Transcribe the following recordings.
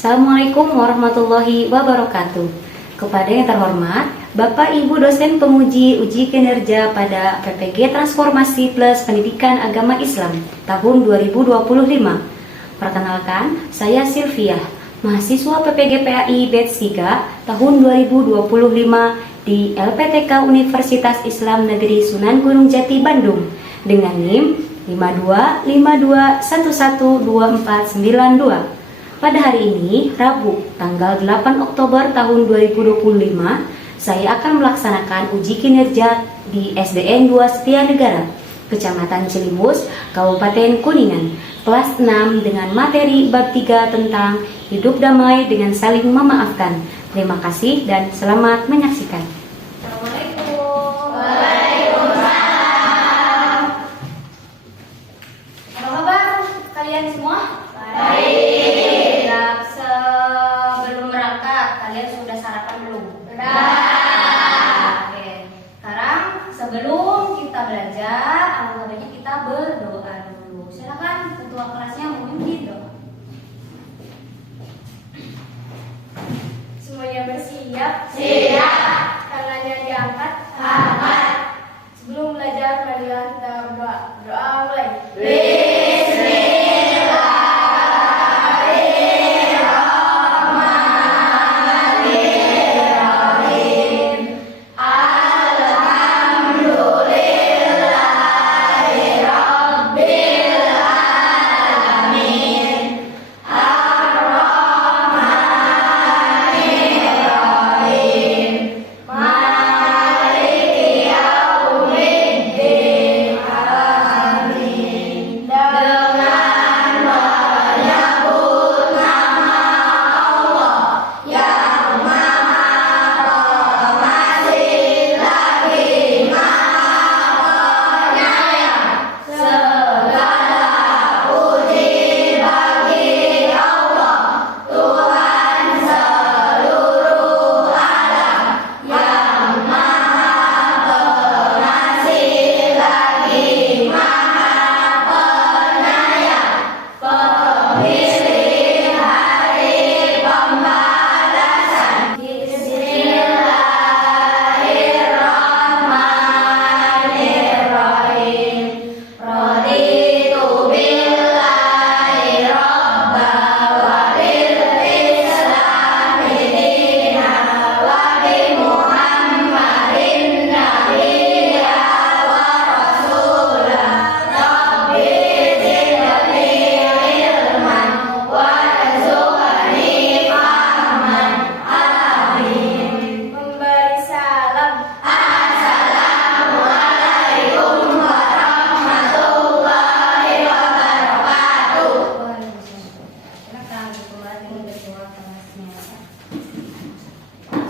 Assalamualaikum warahmatullahi wabarakatuh. Kepada yang terhormat, Bapak Ibu dosen penguji uji kinerja pada PPG Transformasi Plus Pendidikan Agama Islam tahun 2025. Perkenalkan, saya Sylvia, mahasiswa PPG PAI Batch 3 tahun 2025 di LPTK Universitas Islam Negeri Sunan Gunung Jati, Bandung dengan NIM 5252112492. Pada hari ini, Rabu, tanggal 8 Oktober tahun 2025, saya akan melaksanakan uji kinerja di SDN 2 Setia Negara, Kecamatan Cilimus, Kabupaten Kuningan, kelas 6 dengan materi bab 3 tentang hidup damai dengan saling memaafkan. Terima kasih dan selamat menyaksikan. Assalamualaikum. Waalaikumsalam. Apa kabar kalian semua? Baik. Sebelum berangkat, kalian sudah sarapan belum? Sudah. Oke. Sekarang sebelum kita belajar, alangkah baiknya kita berdoa dulu. Silakan ketua kelasnya memimpin doa. Semuanya bersiap? Siap. Tangannya diangkat? Angkat. Sebelum belajar, marilah kita berdoa. Doa mulai.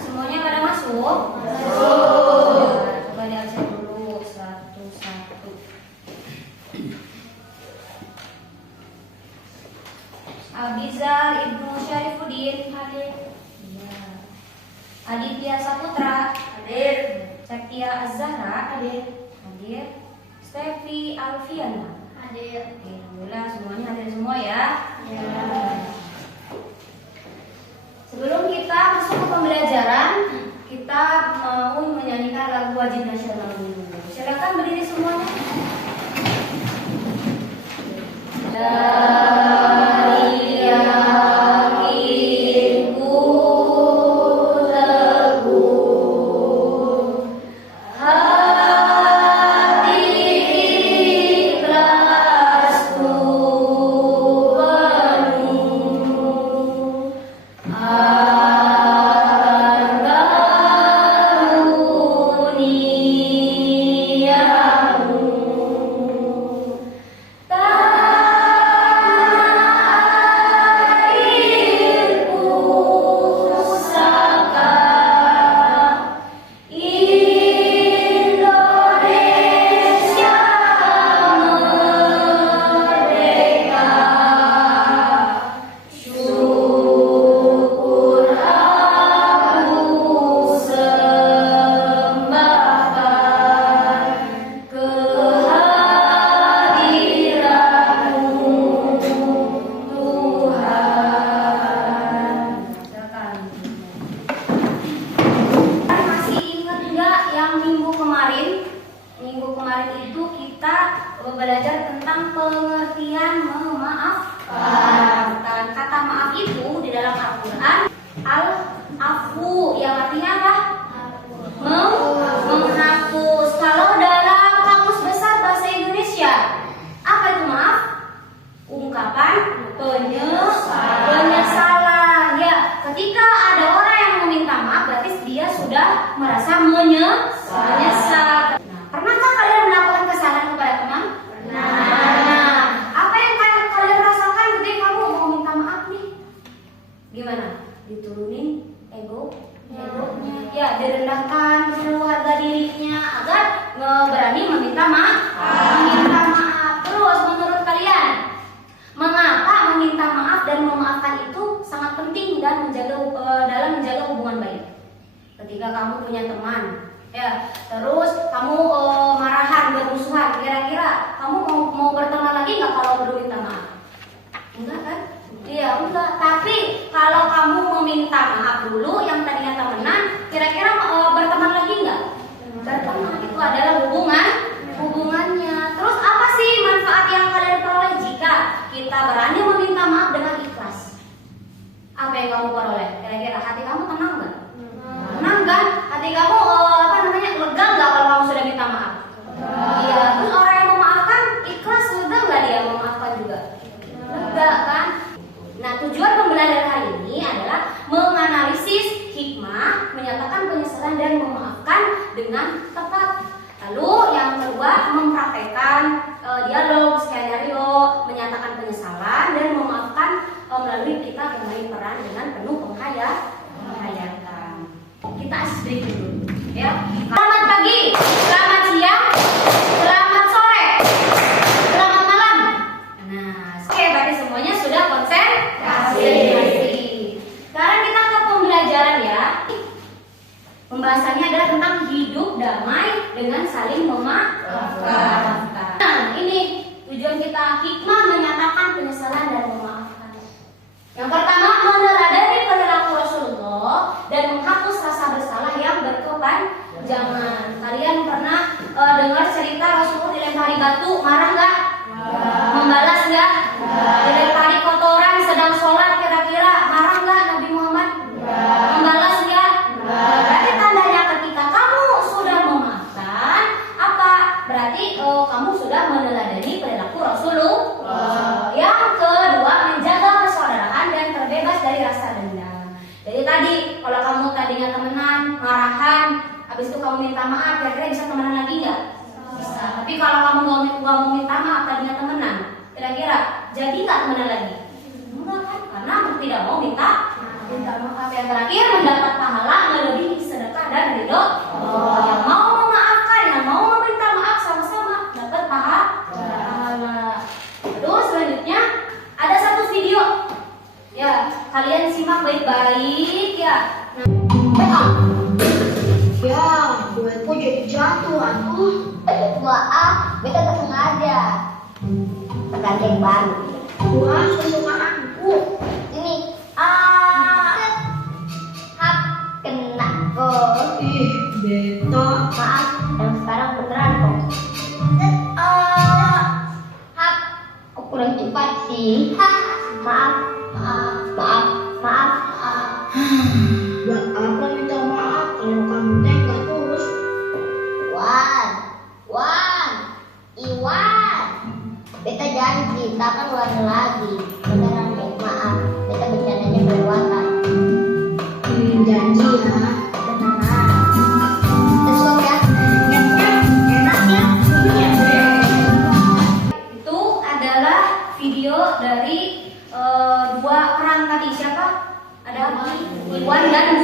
Semuanya pada masuk? Masuk. Coba diabsen dulu satu-satu. Abizar Ibnu Syarifuddin hadir. Iya. Aditya Saputra hadir. Septia Az-Zahra hadir. Stefi Alfiana hadir. Alhamdulillah semuanya hadir semua ya. Sebelum kita masuk ke pembelajaran, kita mau menyanyikan lagu wajib nasional dulu. Silakan berdiri semuanya. Dari yakinku teguh, hati ikhlasku penuh. ketika ada orang yang meminta maaf, berarti dia sudah merasa menyesal. Nah, pernahkah kalian melakukan kesalahan kepada teman? Nah, apa yang kalian rasakan ketika kamu mau minta maaf nih? Gimana? Diturunin egonya, ya direndahkan dulu harga dirinya agar berani meminta maaf. Terus menurut kalian, mengapa meminta maaf dan memaafkan itu sangat penting dan dalam menjaga hubungan baik? Ketika kamu punya teman, ya, terus kamu marahan, bermusuhan, kira-kira kamu mau berteman lagi nggak kalau perlu minta maaf? Enggak kan? Iya, enggak. Tapi kalau kamu meminta maaf dulu, yang tadinya temenan, kira-kira berteman lagi nggak? Berteman. Itu adalah hubungannya. Terus apa sih manfaat yang kalian peroleh jika kita berani meminta maaf dengan ikhlas? Apa yang kamu peroleh? Kira-kira hati kamu tenang nggak? Tenang kan? Hati kamu lega nggak kalau kamu sudah minta maaf? Iya. Terus orang yang memaafkan ikhlas, lega nggak dia memaafkan juga? Lega kan? Nah, tujuan pembelajaran kali ini adalah menganalisis hikmah, menyatakan penyesalan dan memaafkan dengan tepat. Lalu yang kedua, mempraktekkan dialog, skenario, menyatakan penyesalan dan memaafkan melalui kita bermain peran dengan penuh penghayatan. Kita break dulu, ya. Selamat pagi, selamat siang, selamat sore, selamat malam. Nah, oke, berarti semuanya sudah konsentrasi. Sekarang kita ke pembelajaran ya. Pembahasannya adalah tentang hidup damai dengan saling memaafkan. Nah, ini tujuan kita, hikmah menyatakan penyesalan dan memaafkan. Yang pertama, meneladani perilaku Rasulullah dan menghapus rasa bersalah yang berkepanjangan. Kalian pernah dengar cerita Rasulullah dilempari batu, marah nggak? Membalas nggak? Dilempari kotoran sedang sholat, kira-kira marah nggak Nabi Muhammad? Membalas nggak? Berarti tandanya ketika kamu sudah memaafkan, apa? Berarti kamu sudah meneladani perilaku Rasulullah. Yang kedua, menjaga persaudaraan dan terbebas dari rasa dendam. Jadi tadi, kalau kamu tadinya temenan, marahan, habis itu kamu minta maaf, kira-kira bisa temenan lagi nggak? Bisa. Tapi kalau kamu nggak mau minta maaf, tadinya temenan, kira-kira jadi nggak temenan lagi? Enggak kan? Karena tidak mau minta maaf. Yang terakhir, mendapat pahala melebihi sedekah dan ridho. Yang mau memaafkan, yang mau meminta maaf sama-sama dapat pahala. Terus selanjutnya ada satu video, ya, kalian simak baik-baik ya. Ya, duetku jadi jatuh, atuh. Maaf, beta tak sengaja. Terganti yang baru. Wah, kesukaanku. Ini, hap, kena kok. Ih, beta. Maaf, yang sekarang beneran kok. Hap, kok kurang cepat sih. Maaf. Buat apa minta maaf kalau kamu nggak tulus? Iwan. Beta janji, tak akan ulangi lagi. Beneran deh, maaf. Beta bercandanya kelewatan. Janji ya. Beneran. Terus ya. Enaknya. Itu adalah video dari dua peran tadi. Siapa? Ada Iwan dan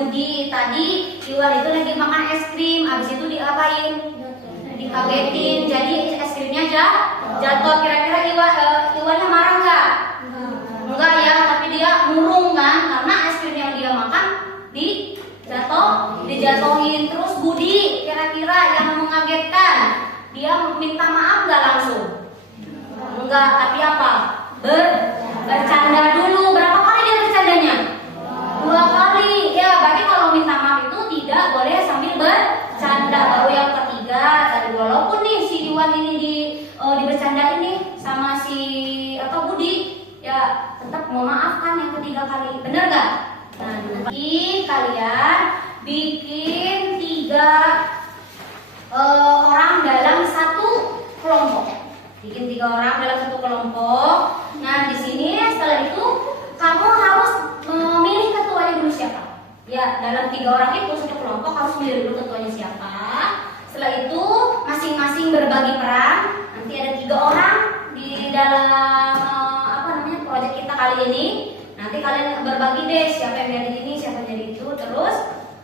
Budi. Tadi Iwan itu lagi makan es krim, habis itu diapain? Dikagetin, jadi es krimnya jatuh. Kira-kira Iwannya marah nggak? Enggak ya, tapi dia murung kan, karena es krim yang dia makan dijatuhin. Terus Budi, kira-kira yang mengagetkan, dia minta maaf nggak langsung? Enggak, tapi apa? Bercanda dulu. Berapa kali dia bercandanya? 2 kali. Ya, berarti kalau minta maaf itu tidak boleh sambil bercanda. Baru yang ketiga tadi, walaupun nih si Iwan ini dibercandain nih sama si Budi, ya tetap memaafkan yang ketiga kali. Bener nggak? Nah, nanti kalian bikin 3 orang dalam satu kelompok. Bikin 3 orang dalam satu kelompok. Nah, di sini setelah itu kamu harus tiga orang itu satu kelompok harus milih dulu ketuanya siapa. Setelah itu masing-masing berbagi peran. Nanti ada 3 orang di dalam proyek kita kali ini. Nanti kalian berbagi deh siapa yang jadi ini, siapa yang jadi itu. Terus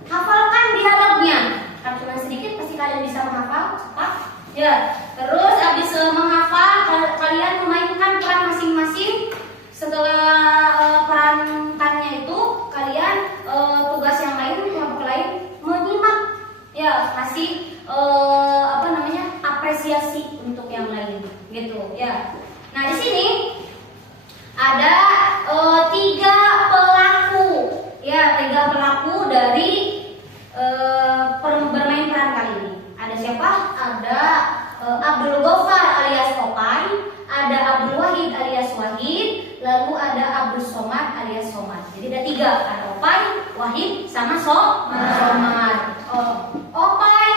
hafalkan dialognya. Kan cuma sedikit pasti kalian bisa menghafal cepat. Ya. Terus habis menghafal kalian memainkan peran masing-masing. Setelah perankannya itu kalian tugas yang lain, kelompok lain menyimak. Ya, kasih apresiasi untuk yang lain gitu ya. Nah, di sini ada 3 pelaku ya, 3 pelaku dari bermain peran kali ini. Ada siapa? Ada Abdul Ghaffar alias Opai, ada Abdul Wahid alias Wahid, lalu ada Abdul Somad alias Somad. Jadi ada 3, ada Opai, Wahid, sama Somad. Opai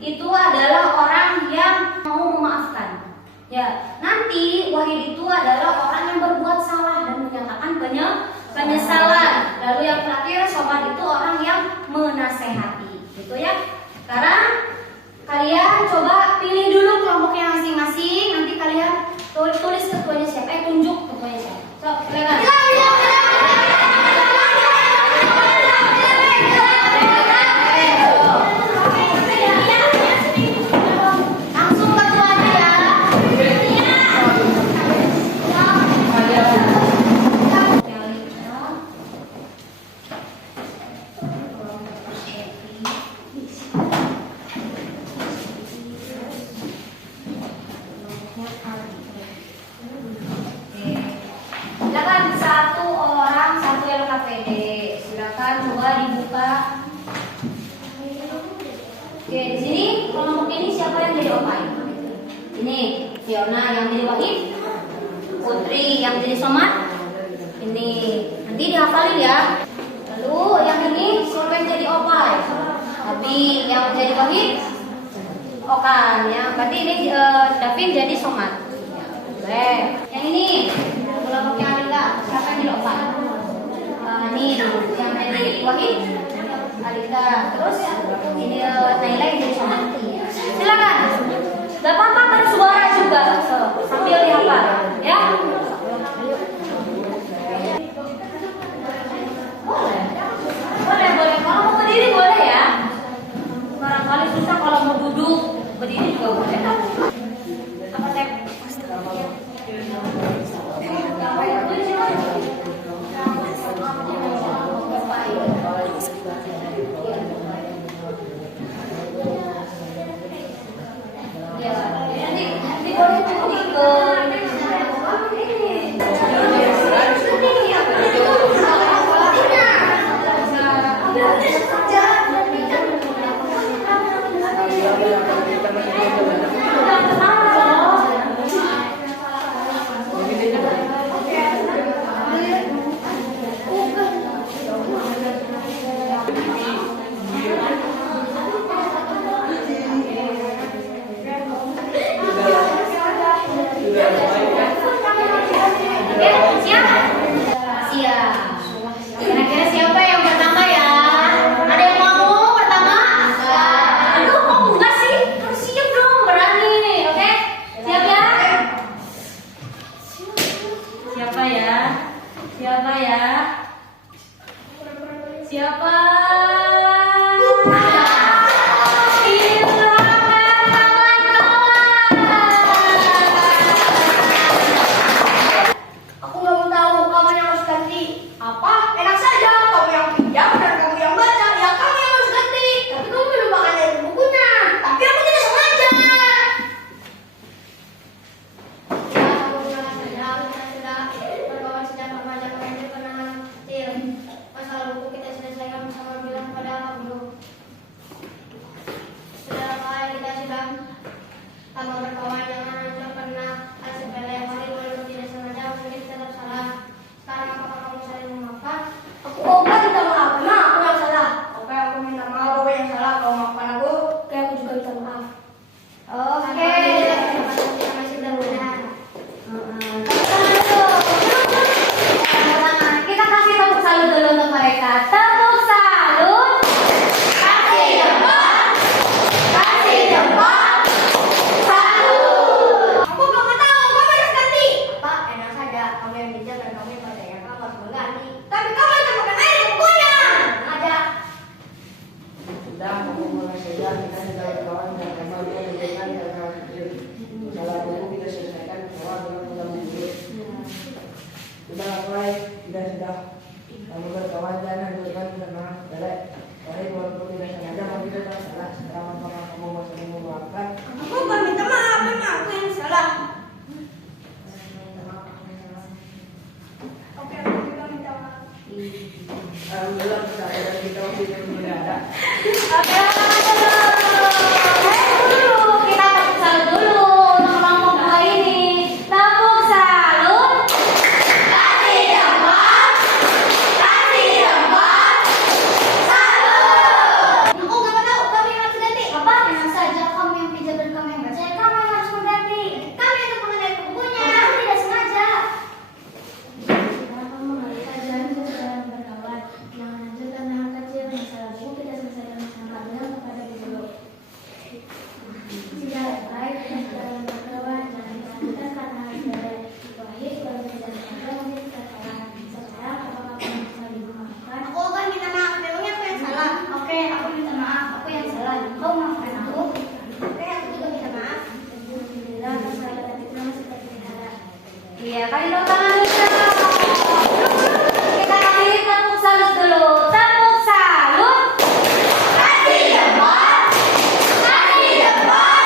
itu adalah orang yang mau memaafkan. Ya, nanti Wahid itu adalah orang yang berbuat salah dan menyatakan penyesalan. Lalu yang terakhir Somad itu orang yang menasehati. Gitu ya. Sekarang kalian coba pilih dulu kelompoknya masing-masing. Nanti kalian tulis ketuanya siapa, tunjuk ketuanya siapa. So, silakan. Langsung ketuanya ya. Silakan 1 orang 1 LKPD. Silakan coba dibuka. Oke, di sini kelompok ini siapa yang jadi Opai? Ini Fiona yang jadi Wahid, Putri yang jadi Somad. Ini nanti dihafalin ya. Lalu yang ini siapa yang jadi Opai? Abi yang jadi Wahid, Okan ya. Berarti ini Davin jadi Somad. Baik. Yang ini kelompoknya Alika, siapa yang jadi Opai? Ini yang jadi Wahid, Alika. Terus ini Naila yang jadi Somad. Silakan. Gak apa-apa bersuara juga sambil dihafal ya. Boleh. Kalau mau berdiri boleh ya. Barangkali susah kalau mau duduk, berdiri juga boleh. Apa teh? Ya, nanti boleh tunjuk ke Siapa? Aku nggak mau tahu, kamu yang harus ganti. Apa? Enak saja, kamu yang pinjam dan kamu yang baca. Ya kamu yang harus ganti. Tapi kamu belum makan dari bukunya. Tapi aku tidak sengaja. Masa buku kita selesaikan bersama bilang saja. Kamu berkawan jangan anjurkan karena jelek. Tapi walaupun tidak sengaja kamu tidak salah. Sekarang apakah kamu masih memaafkan? Aku gak minta maaf, karena aku yang salah. Oke, aku juga minta maaf. Alhamdulillah kesadaran kita waktu itu tidak ada. Oke, dulu kita tepuk salut dulu untuk kelompok dua ini. Tepuk salut. Kasih jempol, kasih jempol, salut. Aku gak mau tahu, kamu yang harus ganti. Apa? Enak saja kamu yang pinjam dan kamu yang baca. Ya, kamu yang harus mengganti. Kamu yang mengenai bukunya. Aku tidak sengaja. Sudah kamu mengalir saja untuk dalam berkawan. Jangan lanjutkan hal kecil masalah buku kita selesaikan bersama dengan kepada guru. Sudah baik kita dalam berkawan. Jangan lanjutkan karena hal sepele. Wahid kalau tidak sengaja mungkin kita salah. Sekarang apakah kamu bisa dimaafkan? Aku akan minta maaf, memangnya aku yang salah. Oke, aku minta maaf. Aku yang salah. Kau maafkan aku. Oke, aku juga minta maaf. Alhamdulillah, persahabatan kita masih terpelihara. Iya, kali dong tangan kita. Kita kasih tepuk salut dulu. Tepuk salut. Kasih jempol, kasih jempol,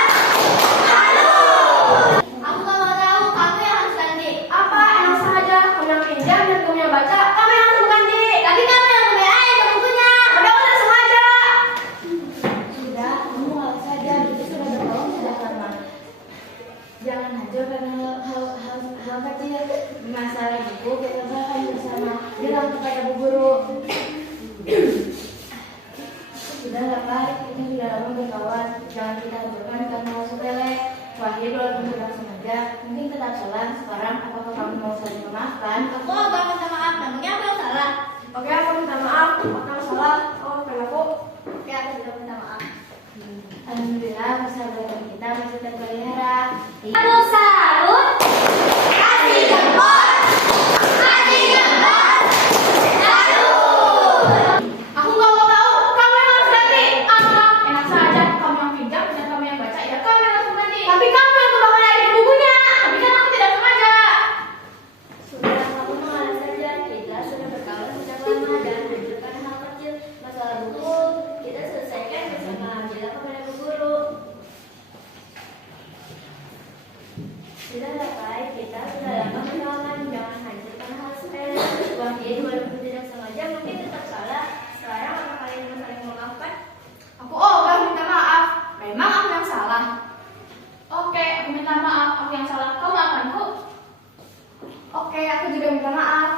salut. Aku gak mau tahu, kamu yang harus ganti. Apa? Enak saja, kamu yang pinjam dan kamu yang baca. Kamu yang harus ganti. Tapi kamu yang ngebeain ke bukunya. Udah aku udah sengaja. Sudah, kamu ngalah saja. Itu sudah bertahun sudah lama. Jangan hancur karena hal kecil. Masalah buku kita bahas bersama. Bilang kepada bu guru. Sudahlah Pak, kita sudah lama berkawan. Jangan kita hancurkan karena hal sepele. Wahyu walaupun tidak sengaja, mungkin tetap salah. Sekarang apakah kamu mau saling memaafkan? Aku gak minta maaf, namanya aku yang salah. Oke, aku minta maaf. Aku yang salah. Oh, kenapa? Oke, aku juga minta maaf. Alhamdulillah, persahabatan kita masih terpelihara. Tepuk salut. Kasih jempol, kasih jempol, salut. Aku gak mau tahu, kamu yang harus ganti. Apa? Enak saja, kamu yang pinjam dan kamu yang baca. Ya, kamu yang harus ganti. Tapi kamu yang kebakar air di bukunya. Tapi kan aku tidak sengaja. Sudah, kamu mengalah saja. Kita sudah berkawan sejak lama dan menunjukkan hal kecil. Masalah buku kita selesaikan bersama. Bilang kepada bu guru. Sudah baik, kita sudah lama berkawan. Jangan hancurkan hal sepele. Wahid walaupun tidak sengaja mungkin tetap salah. Sekarang apakah kalian mau saling memaafkan? Aku gak minta maaf. Memang aku yang salah. Oke, aku minta maaf. Aku yang salah. Kau maafkanku? Oke, aku juga minta maaf.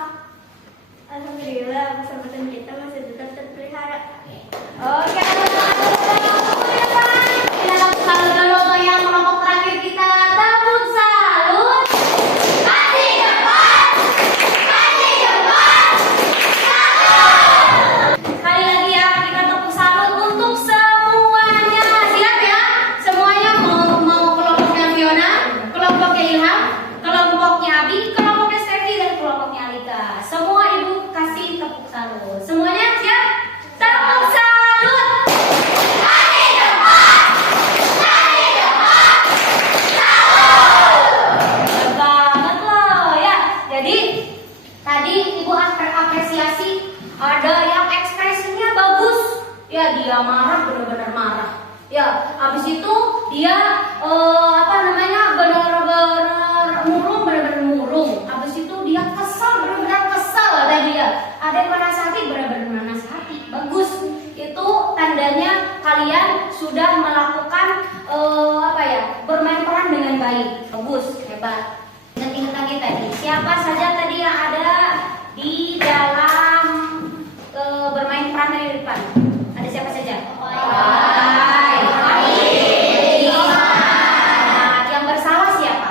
Alhamdulillah, persahabatan kita masih tetap terpelihara. Oke, kita tepuk salut dulu untuk yang kelompok terakhir kita. Tepuk salut. Kasih jempol, kasih jempol, salut. Sekali lagi ya, kita tepuk salut untuk semuanya. Siap ya? Semuanya mau kelompoknya Fiona, kelompoknya Ilham, kelompoknya Abi, kelompoknya Stevi, dan kelompoknya Alika. Semua ibu kasih tepuk salut. Semuanya siap? Tepuk salut. Kasih jempol, kasih jempol, salut. Bener banget loh ya. Jadi tadi ibu apresiasi ada yang ekspresinya bagus. Ya dia marah benar-benar marah. Ya habis itu dia benar-benar murung benar-benar murung. Habis itu dia kesal benar-benar kesal tadi ya. Ada yang menasihati benar-benar menasihati. Bagus. Itu tandanya kalian sudah melakukan bermain peran dengan baik. Bagus, hebat. Ingat lagi tadi, siapa saja tadi yang ada di dalam bermain peran dari depan? Ada siapa saja? Baik. Yang bersalah siapa?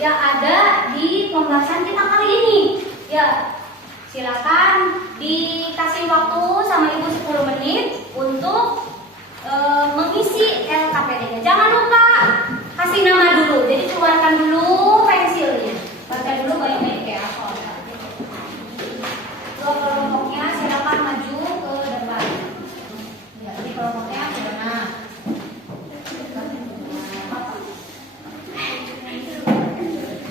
yang ada di pembahasan kita kali ini. Ya, silakan dikasih waktu sama Ibu 10 menit untuk mengisi LKPD-nya. Jangan lupa kasih nama dulu. Jadi keluarkan dulu pensilnya. Baca dulu baik-baik ya. Kelompoknya silakan maju ke depan. Ya, ini kelompoknya gimana?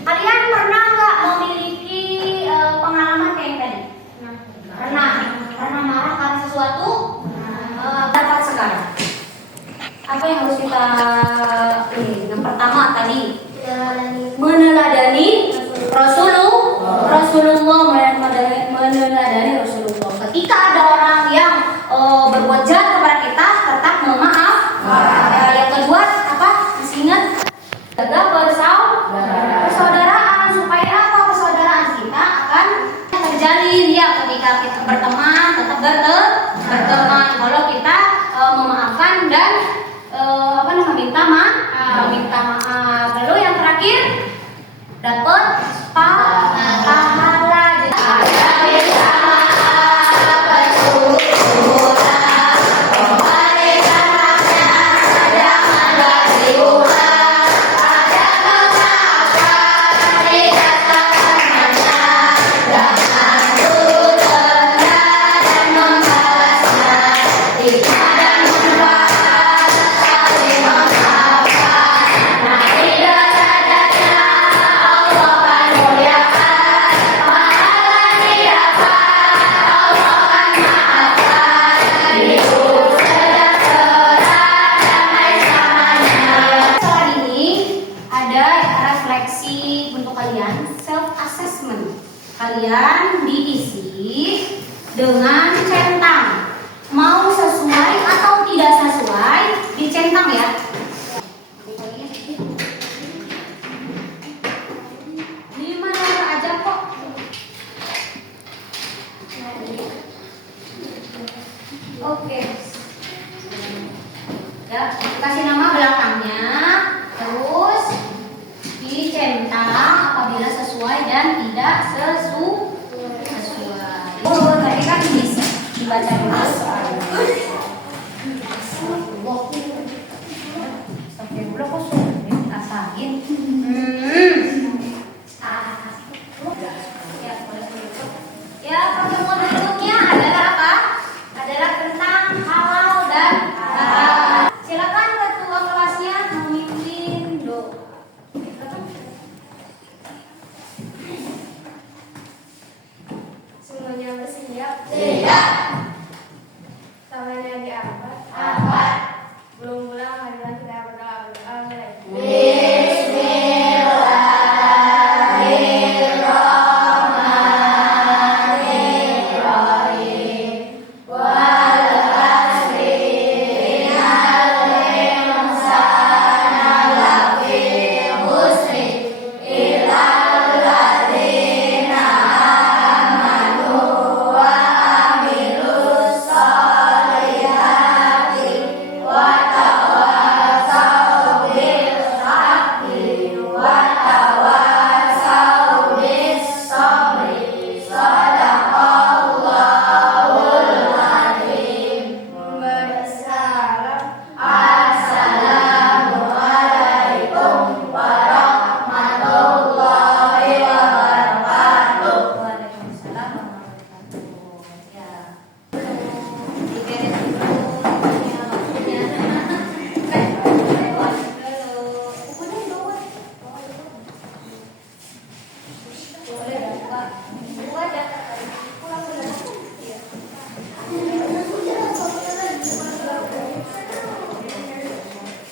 Kalian pernah nggak memiliki pengalaman kayak tadi? Pernah. Pernah marah karena sesuatu? Dapat sekarang. Apa yang harus kita ini? Yang pertama tadi meneladani Rasulullah, meneladani Rasulullah. Ketika ada orang yang berbuat jahat kepada kita, tetap memaaf. Yang kedua apa? Masih ingat? Jaga persaudaraan, supaya apa? Persaudaraan kita akan terjalin ya. Ketika kita berteman, tetap berteman. Kalau kita memaafkan dan minta maaf. Lalu yang terakhir dapat pahala. Kalian diisi dengan centang. Mau sesuai atau tidak sesuai, dicentang ya. Ini mana aja kok. Oke. Ya, kasih nama belakangnya. Terus dicentang apabila sesuai dan tidak sesuai. Tadi kan bisa dibaca dulu soalnya. Sampai dulu kok sudah dirasain. Ya, pertemuan berikutnya adalah apa? Adalah tentang halal dan haram. Silakan ketua kelasnya memimpin doa. Semuanya bersiap? Siap. Tangannya diangkat. Angkat. Belum pulang, marilah kita berdoa. Amin.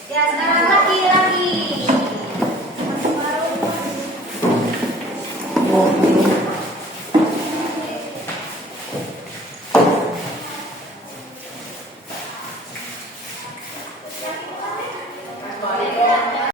Ya, sekarang lagi.